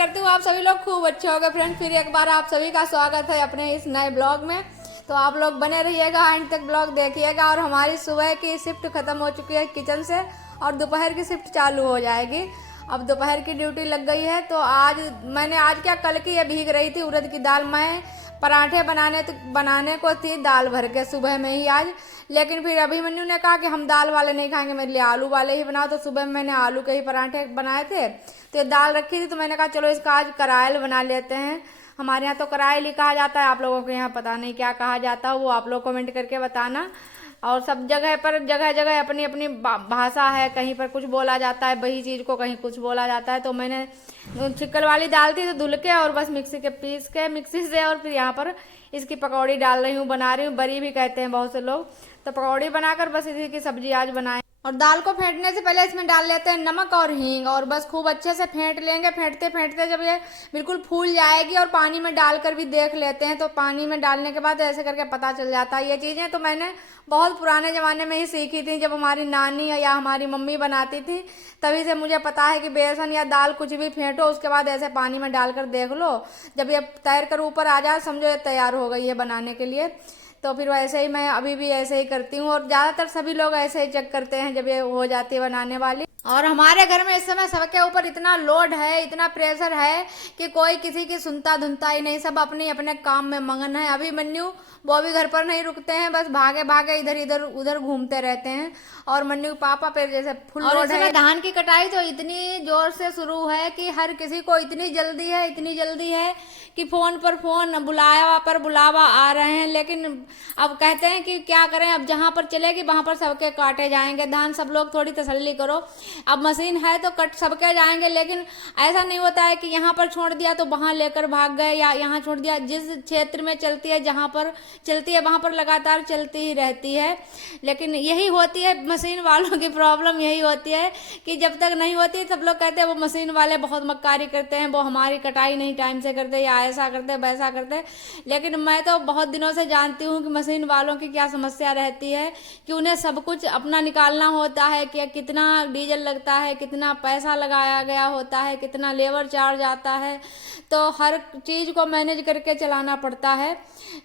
करती हूँ आप सभी लोग खूब अच्छे हो गए। फ्रेंड, फिर एक बार आप सभी का स्वागत है अपने इस नए ब्लॉग में। तो आप लोग बने रहिएगा, एंड तक ब्लॉग देखिएगा। और हमारी सुबह की शिफ्ट खत्म हो चुकी है किचन से, और दोपहर की शिफ्ट चालू हो जाएगी। अब दोपहर की ड्यूटी लग गई है। तो आज क्या, कल की ये भीग रही थी उड़द की दाल। मैं पराठे बनाने को थी दाल भर के सुबह में ही आज, लेकिन फिर अभी मन्नू ने कहा कि हम दाल वाले नहीं खाएंगे, मेरे लिए आलू वाले ही बनाओ। तो सुबह में मैंने आलू के ही पराठे बनाए थे, तो ये दाल रखी थी, तो मैंने कहा चलो इसका आज करायल बना लेते हैं। हमारे यहाँ तो करायल ही कहा जाता है, आप लोगों के यहाँ पता नहीं क्या कहा जाता है, वो आप लोग कमेंट करके बताना। और सब जगह पर जगह जगह अपनी अपनी भाषा है, कहीं पर कुछ बोला जाता है वही चीज़ को, कहीं कुछ बोला जाता है। तो मैंने चिकन वाली दाल थी तो धुल के और बस पीस के मिक्सी से, और फिर यहाँ पर इसकी पकौड़ी डाल रही हूँ, बना रही हूँ। बरी भी कहते हैं बहुत से लोग। तो पकौड़ी बनाकर बस इसी की सब्जी आज बनाए। और दाल को फेंटने से पहले इसमें डाल लेते हैं नमक और हींग, और बस खूब अच्छे से फेंट लेंगे। फेंटते फेंटते जब ये बिल्कुल फूल जाएगी, और पानी में डालकर भी देख लेते हैं, तो पानी में डालने के बाद ऐसे करके पता चल जाता है। ये चीज़ें तो मैंने बहुत पुराने ज़माने में ही सीखी थी, जब हमारी नानी या हमारी मम्मी बनाती थी, तभी से मुझे पता है कि बेसन या दाल कुछ भी फेंटो, उसके बाद ऐसे पानी में डालकर देख लो। जब ये तैर कर ऊपर आ जाए, समझो ये तैयार हो गई है बनाने के लिए। तो फिर वैसे ही मैं अभी भी ऐसे ही करती हूँ, और ज़्यादातर सभी लोग ऐसे ही चेक करते हैं जब ये हो जाती है बनाने वाली। और हमारे घर में इस समय सबके ऊपर इतना लोड है, इतना प्रेशर है कि कोई किसी की सुनता धुनता ही नहीं, सब अपने अपने काम में मगन है। अभी मन्नू वो भी घर पर नहीं रुकते हैं, बस भागे भागे इधर इधर उधर घूमते रहते हैं। और मन्नू पापा पे जैसे फुल लोड है। धान की कटाई तो इतनी जोर से शुरू है कि हर किसी को इतनी जल्दी है कि फोन पर फोन, बुलावा पर बुलावा आ रहे हैं। लेकिन अब कहते हैं कि क्या करें, अब जहाँ पर चलेगी वहां पर सबके काटे जाएंगे धान। सब लोग थोड़ी तसल्ली करो, अब मशीन है तो कट सबके जाएंगे। लेकिन ऐसा नहीं होता है कि यहाँ पर छोड़ दिया तो वहां लेकर भाग गए, या यहाँ छोड़ दिया। जिस क्षेत्र में चलती है, जहाँ पर चलती है वहां पर लगातार चलती ही रहती है। लेकिन यही होती है मशीन वालों की प्रॉब्लम, यही होती है कि जब तक नहीं होती सब लोग कहते हैं वो मशीन वाले बहुत मक्कारी करते हैं, वो हमारी कटाई नहीं टाइम से करते, या ऐसा करते वैसा करते। लेकिन मैं तो बहुत दिनों से जानती हूँ कि मशीन वालों की क्या समस्या रहती है, कि उन्हें सब कुछ अपना निकालना होता है, कि कितना डीजल लगता है, कितना पैसा लगाया गया होता है, कितना लेबर चार्ज आता है, तो हर चीज़ को मैनेज करके चलाना पड़ता है।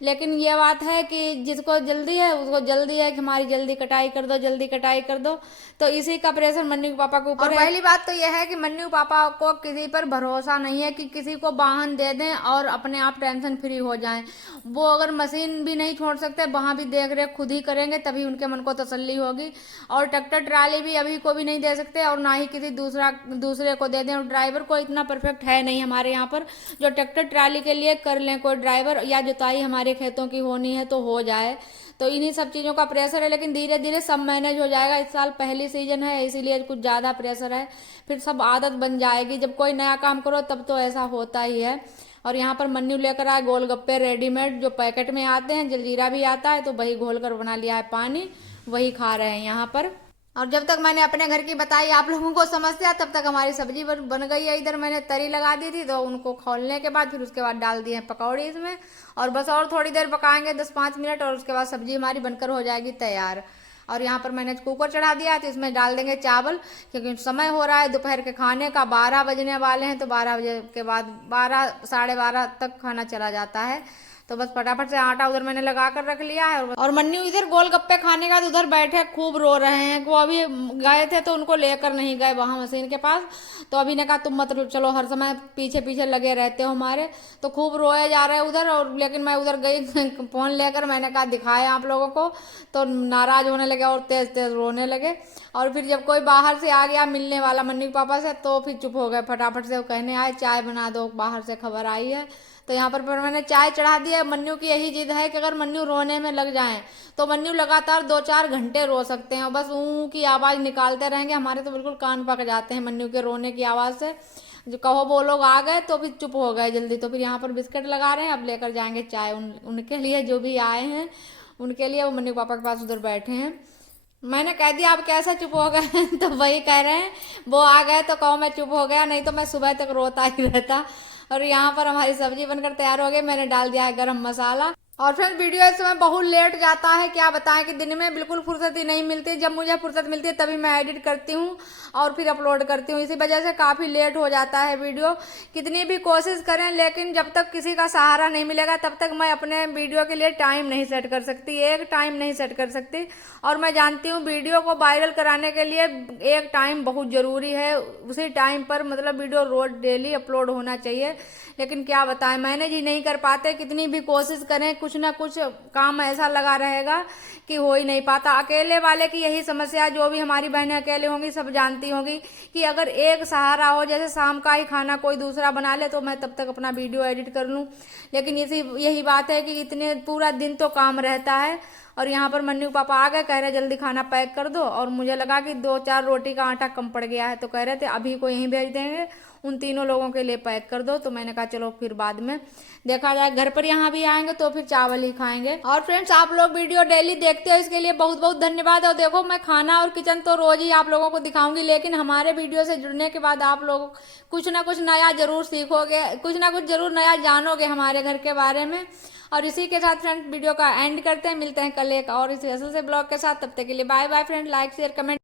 लेकिन ये बात है कि जिसको जल्दी है उसको जल्दी है कि हमारी जल्दी कटाई कर दो, जल्दी कटाई कर दो। तो इसी का प्रेशर मन्नू पापा के ऊपर है। पहली बात तो यह है कि मन्नू पापा को किसी पर भरोसा नहीं है कि किसी को वाहन दे दें और अपने आप टेंशन फ्री हो जाएं। वो अगर मशीन भी नहीं छोड़ सकते, वहां भी देख रेख खुद ही करेंगे, तभी उनके मन को तसल्ली होगी। और ट्रैक्टर ट्राली भी अभी को भी नहीं दे सकते, और ना ही किसी दूसरे को दे दें। और ड्राइवर को इतना परफेक्ट है नहीं हमारे यहाँ पर जो ट्रैक्टर ट्राली के लिए कर लें कोई ड्राइवर, या जुताई हमारे खेतों की होनी है तो हो जाए। तो इन्हीं सब चीज़ों का प्रेशर है, लेकिन धीरे धीरे सब मैनेज हो जाएगा। इस साल पहली सीजन है, इसीलिए कुछ ज़्यादा प्रेशर है, फिर सब आदत बन जाएगी। जब कोई नया काम करो तब तो ऐसा होता ही है। और यहाँ पर मन्नू लेकर आए गोलगप्पे रेडीमेड, जो पैकेट में आते हैं, जलजीरा भी आता है, तो वही घोल कर बना लिया है पानी, वही खा रहे हैं यहाँ पर। और जब तक मैंने अपने घर की बताई आप लोगों को समस्या, तब तक हमारी सब्जी बन गई है। इधर मैंने तरी लगा दी थी, तो उनको खोलने के बाद फिर उसके बाद डाल दिए हैं पकौड़ी इसमें, और बस और थोड़ी देर पकाएंगे 10-5 मिनट, और उसके बाद सब्जी हमारी बनकर हो जाएगी तैयार। और यहाँ पर मैंने कुकर चढ़ा दिया है, तो इसमें डाल देंगे चावल, क्योंकि समय हो रहा है दोपहर के खाने का, 12 बजने वाले हैं। तो 12 बजे के बाद 12 साढ़े 12 तक खाना चला जाता है। तो बस फटाफट से आटा उधर मैंने लगा कर रख लिया है। और मन्नू इधर गोलगप्पे खाने का उधर बैठे खूब रो रहे हैं। वो अभी गए थे तो उनको लेकर नहीं गए वहां मशीन के पास, तो अभी ने कहा तुम मत चलो, हर समय पीछे पीछे लगे रहते हो हमारे। तो खूब रोए जा रहे हैं उधर। और लेकिन मैं उधर गई फोन लेकर, मैंने कहा दिखाए आप लोगों को, तो नाराज होने लगे और तेज तेज रोने लगे। और फिर जब कोई बाहर से आ गया मिलने वाला मन्नू पापा से, तो फिर चुप हो गए। फटाफट से वो कहने आए चाय बना दो, बाहर से खबर आई है। तो यहाँ पर मैंने चाय चढ़ा दी है। मन्नू की यही जिद है कि अगर मन्नू रोने में लग जाएं तो मन्नू लगातार 2-4 घंटे रो सकते हैं, बस ऊँ की आवाज़ निकालते रहेंगे। हमारे तो बिल्कुल कान पक जाते हैं मन्नू के रोने की आवाज़ से। जो कहो वो लोग आ गए तो फिर चुप हो गए जल्दी। तो फिर यहाँ पर बिस्किट लगा रहे हैं, अब लेकर जाएंगे चाय उनके लिए, जो भी आए हैं उनके लिए। वो मन्नू पापा के पास उधर बैठे हैं। मैंने कह दिया आप कैसा चुप हो गए तो वही कह रहे हैं वो आ गए तो कहो मैं चुप हो गया, नहीं तो मैं सुबह तक रोता ही रहता। और यहाँ पर हमारी सब्जी बनकर तैयार हो गई। मैंने डाल दिया है गरम मसाला, और फ्रेंड्स वीडियो इस समय बहुत लेट जाता है, क्या बताएं कि दिन में बिल्कुल फुर्सत ही नहीं मिलती। जब मुझे फुर्सत मिलती है तभी मैं एडिट करती हूँ और फिर अपलोड करती हूँ। इसी वजह से काफ़ी लेट हो जाता है वीडियो। कितनी भी कोशिश करें लेकिन जब तक किसी का सहारा नहीं मिलेगा तब तक मैं अपने वीडियो के लिए टाइम नहीं सेट कर सकती, एक टाइम नहीं सेट कर सकती। और मैं जानती हूँ वीडियो को वायरल कराने के लिए एक टाइम बहुत ज़रूरी है, उसी टाइम पर मतलब वीडियो रोज डेली अपलोड होना चाहिए। लेकिन क्या बताएं मैनेज ही नहीं कर पाते, कितनी भी कोशिश करें कुछ ना कुछ काम ऐसा लगा रहेगा कि हो ही नहीं पाता। अकेले वाले की यही समस्या, जो भी हमारी बहनें अकेले होंगी सब जानती होंगी कि अगर एक सहारा हो, जैसे शाम का ही खाना कोई दूसरा बना ले तो मैं तब तक अपना वीडियो एडिट कर लूँ। लेकिन यही बात है कि इतने पूरा दिन तो काम रहता है। और यहाँ पर मन्नू पापा आ गए, कह रहे जल्दी खाना पैक कर दो। और मुझे लगा कि 2-4 रोटी का आटा कम पड़ गया है तो कह रहे थे अभी को यहीं भेज देंगे, उन तीनों लोगों के लिए पैक कर दो। तो मैंने कहा चलो फिर बाद में देखा जाए, घर पर यहाँ भी आएंगे तो फिर चावल ही खाएंगे। और फ्रेंड्स आप लोग वीडियो डेली देखते हो इसके लिए बहुत बहुत धन्यवाद। और देखो मैं खाना और किचन तो रोज ही आप लोगों को दिखाऊंगी, लेकिन हमारे वीडियो से जुड़ने के बाद आप लोग कुछ ना कुछ नया जरूर सीखोगे, कुछ ना कुछ जरूर नया जानोगे हमारे घर के बारे में। और इसी के साथ फ्रेंड्स वीडियो का एंड करते हैं, मिलते हैं कल एक और इस स्पेशल से ब्लॉग के साथ। तब तक के लिए bye bye friend, like share comment.